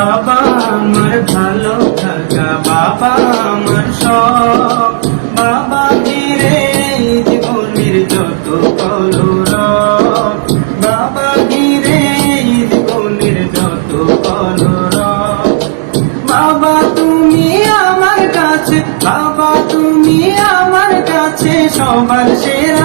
বাবা আমার ভালো থাকা, বাবা আমার সব বাবা ঘিরে জীবনের যত কলর বাবা ঘিরে জীবনের যত কলর বাবা তুমি আমার কাছে, বাবা তুমি আমার কাছে, সবার সেরা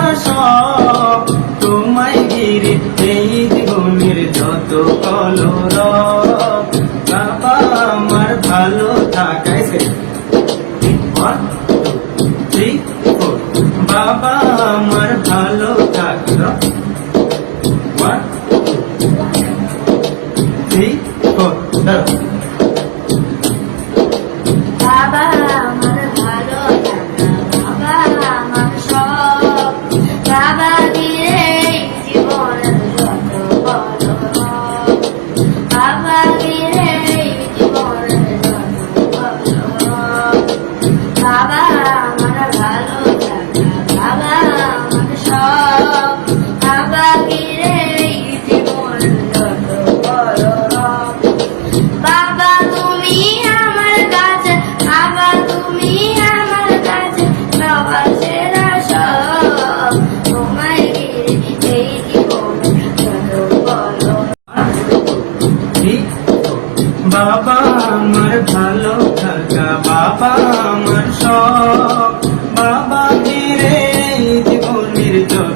বাবা আমার ভালো থাকা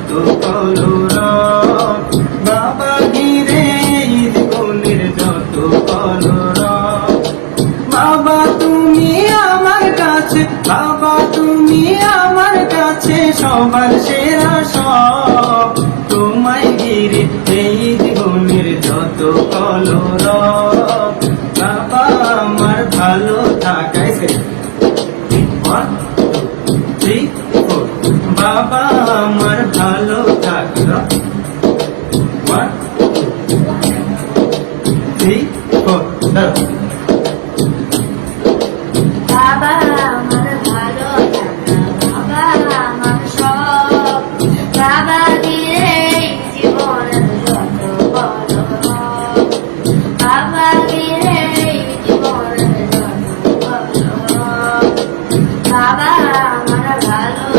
জীবনের যত কলর বাবা ঘিরে জীবনের যত বাবা তুমি আমার কাছে বাবা তুমি আমার কাছে সবার সেরা সব তোমায় ঘিরে এই জীবনের যত কলর বাবা, আমার ভালো থাকায় three, four. দাঁড়াও। বাবা আমার ভালো থাকা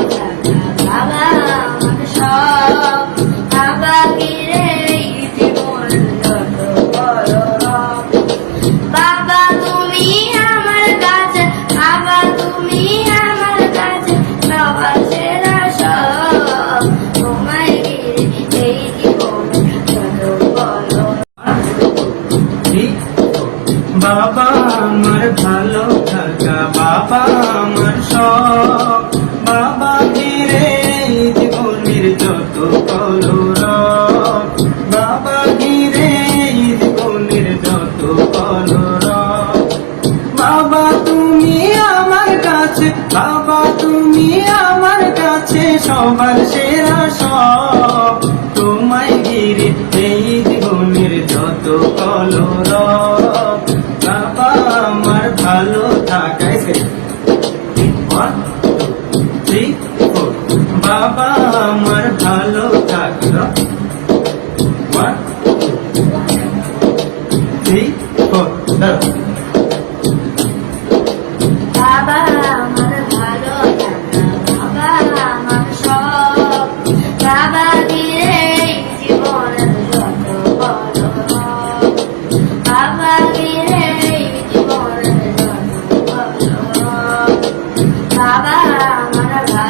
বাবা তুমি আমার কাছে সবার সব তোমায় গিরে এই জীবনের যত কলর আমার ভালো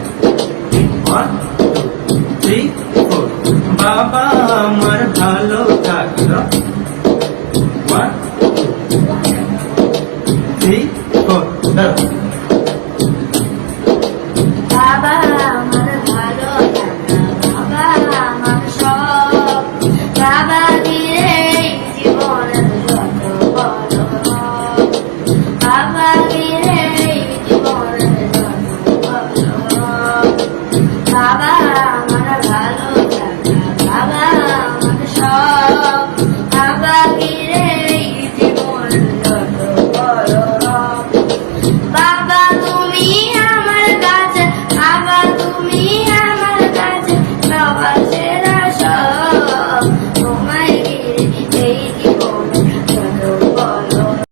থ্রি ফোর দাঁড়াও Baba, I'm gonna follow